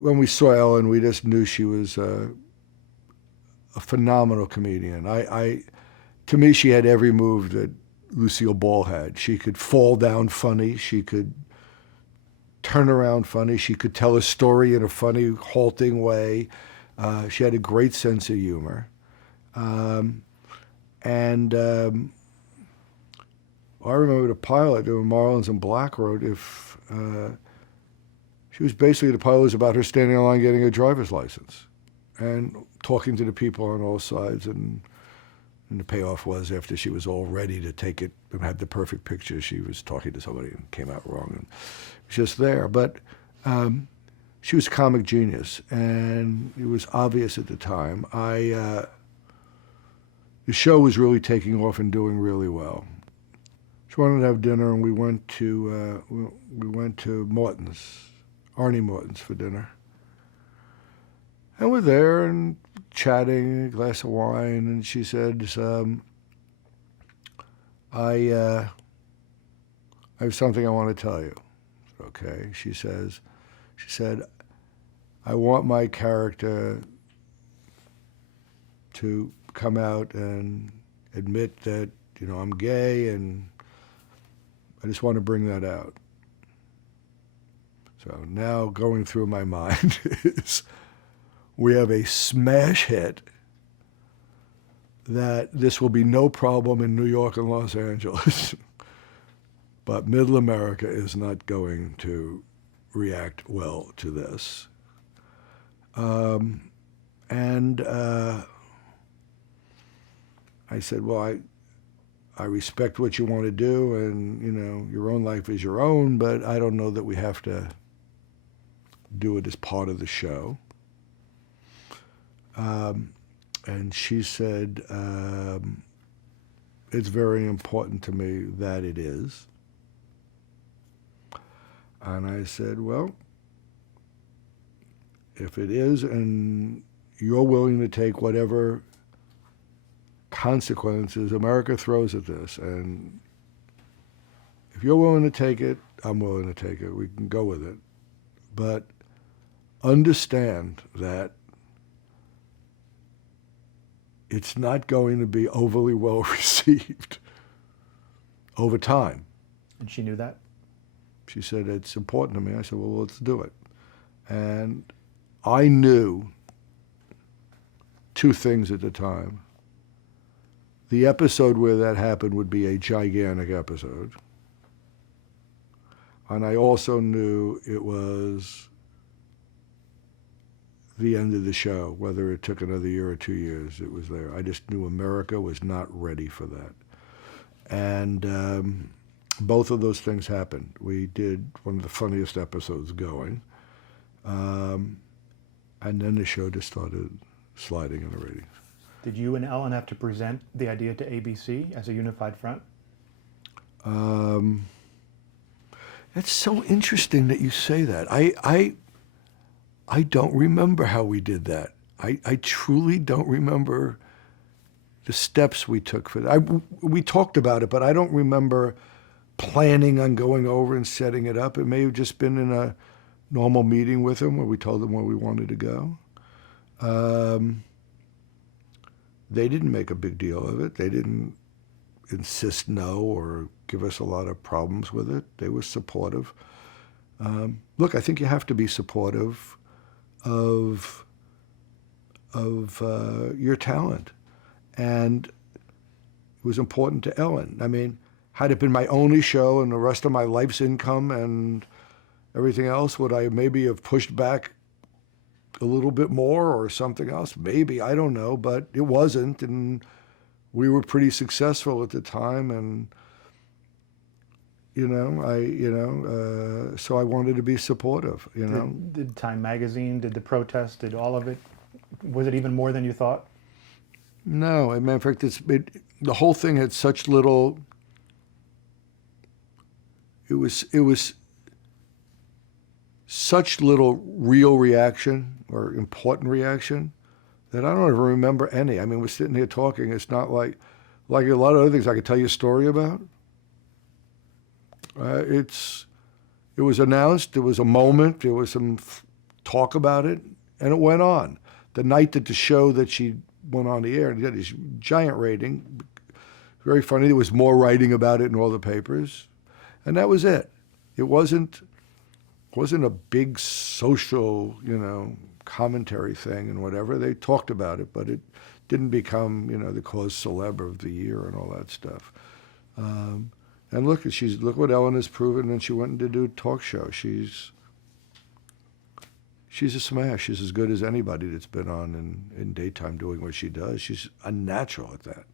when we saw Ellen, we just knew she was a phenomenal comedian. To me, she had every move that Lucille Ball had. She could fall down funny. She could turn around funny. She could tell a story in a funny, halting way. She had a great sense of humor. Um, and I remember the pilot doing Marlins and Black wrote if she was basically the pilot was about her standing in line getting a driver's license and talking to the people on all sides. And the payoff was after she was all ready to take it and had the perfect picture, she was talking to somebody and came out wrong. And it was just there. But she was a comic genius, and it was obvious at the time. The show was really taking off and doing really well. She wanted to have dinner, and we went to Morton's, Arnie Morton's, for dinner. And we're there and chatting, a glass of wine, and she said, I have something I want to tell you. Okay, she said, I want my character to come out and admit that, I'm gay, and I just want to bring that out. So now going through my mind is we have a smash hit that this will be no problem in New York and Los Angeles. But Middle America is not going to react well to this. And I said, well, I respect what you want to do, and, your own life is your own, but I don't know that we have to do it as part of the show. And she said, it's very important to me that it is. And I said, well, if it is and you're willing to take whatever consequences America throws at this, and if you're willing to take it, I'm willing to take it. We can go with it. But understand that it's not going to be overly well received over time. And she knew that? She said, it's important to me. I said, well, let's do it. And I knew two things at the time. The episode where that happened would be a gigantic episode. And I also knew it was the end of the show, whether it took another year or 2 years, it was there. I just knew America was not ready for that. And both of those things happened. We did one of the funniest episodes going. And then the show just started sliding in the ratings. Did you and Ellen have to present the idea to ABC as a unified front? It's so interesting that you say that. I don't remember how we did that. I truly don't remember the steps we took for that. We talked about it, but I don't remember planning on going over and setting it up. It may have just been in a normal meeting with them where we told them where we wanted to go. They didn't make a big deal of it. They didn't insist no or give us a lot of problems with it. They were supportive. Look, I think you have to be supportive of your talent. And it was important to Ellen. I mean, had it been my only show and the rest of my life's income and everything else, would I maybe have pushed back a little bit more or something else? Maybe, I don't know, but it wasn't, and we were pretty successful at the time, and so I wanted to be supportive. Did Time Magazine, did the protest, did all of it? Was it even more than you thought? No, as a matter of fact, the whole thing had such little. It was such little real reaction or important reaction that I don't even remember any. I mean, we're sitting here talking. It's not like a lot of other things I could tell you a story about. It was announced. There was a moment. There was some talk about it, and it went on. The night that the show that she went on the air, and got this giant rating, very funny. There was more writing about it in all the papers, and that was it. It wasn't a big social, commentary thing and whatever. They talked about it, but it didn't become, the cause célèbre of the year and all that stuff. And look what Ellen has proven, and she went to do a talk show. She's a smash. She's as good as anybody that's been on in daytime doing what she does. She's a natural at that.